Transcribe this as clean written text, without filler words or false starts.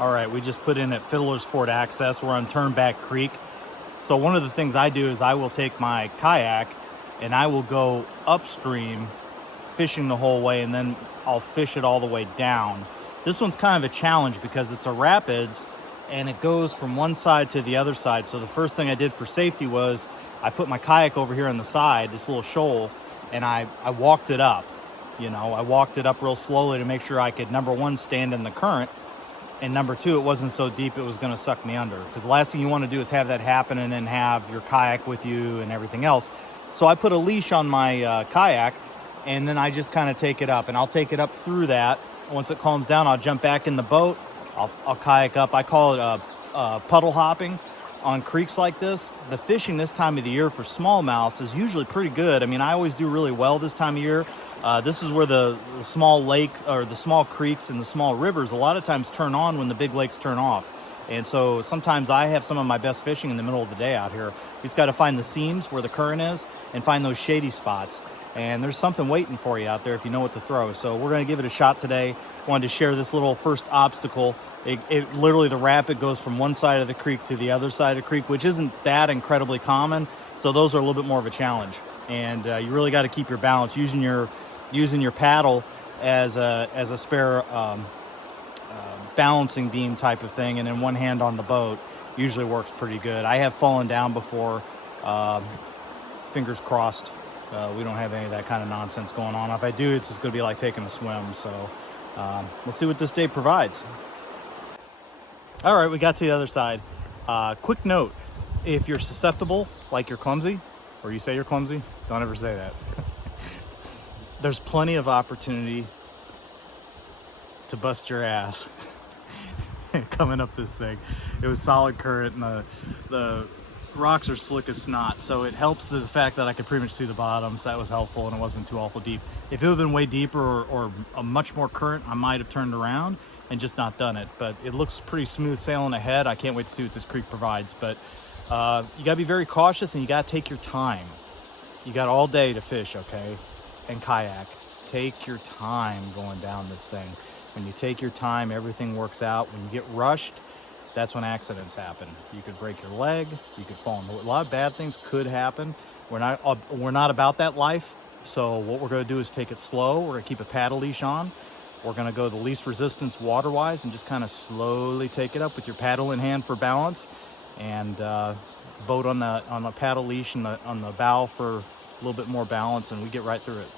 All right, we just put in at Fiddler's Ford Access. We're on Turnback Creek. So one of the things I do is I will take my kayak and I will go upstream fishing the whole way, and then I'll fish it all the way down. This one's kind of a challenge because it's a rapids and it goes from one side to the other side. So the first thing I did for safety was I put my kayak over here on the side, this little shoal, and I walked it up. I walked it up real slowly to make sure I could, number one, stand in the current, and number two, it wasn't so deep it was going to suck me under. Because the last thing you want to do is have that happen and then have your kayak with you and everything else. So I put a leash on my kayak, and then I just kind of take it up. And I'll take it up through that. Once it calms down, I'll jump back in the boat. I'll kayak up. I call it puddle hopping on creeks like this. The fishing this time of the year for smallmouths is usually pretty good. I mean, I always do really well this time of year. This is where the small lakes or the small creeks and the small rivers a lot of times turn on when the big lakes turn off. And so sometimes I have some of my best fishing in the middle of the day out here. You just got to find the seams where the current is and find those shady spots. And there's something waiting for you out there if you know what to throw. So we're going to give it a shot today. Wanted to share this little first obstacle. It literally, the rapid goes from one side of the creek to the other side of the creek, which isn't that incredibly common. So those are a little bit more of a challenge. And you really got to keep your balance using your paddle as a spare balancing beam type of thing, and then one hand on the boat usually works pretty good. I have fallen down before. Fingers crossed we don't have any of that kind of nonsense going on. If I do, it's just going to be like taking a swim. So let's see what this day provides. All right, we got to the other side. Quick note, if you're susceptible, like you're clumsy, or you say you're clumsy, don't ever say that. There's plenty of opportunity to bust your ass coming up this thing. It was solid current, and the rocks are slick as snot, so it helps the fact that I could pretty much see the bottom, so that was helpful, and it wasn't too awful deep. If it would have been way deeper or a much more current, I might have turned around and just not done it, but it looks pretty smooth sailing ahead. I can't wait to see what this creek provides, but you got to be very cautious, and you got to take your time. You got all day to fish, okay? And kayak. Take your time going down this thing. When you take your time, everything works out. When you get rushed, that's when accidents happen. You could break your leg, you could fall in the, a lot of bad things could happen. We're not about that life. So what we're going to do is take it slow. We're going to keep a paddle leash on. We're going to go the least resistance water-wise and just kind of slowly take it up with your paddle in hand for balance, and boat on the paddle leash and on the bow for a little bit more balance, and we get right through it.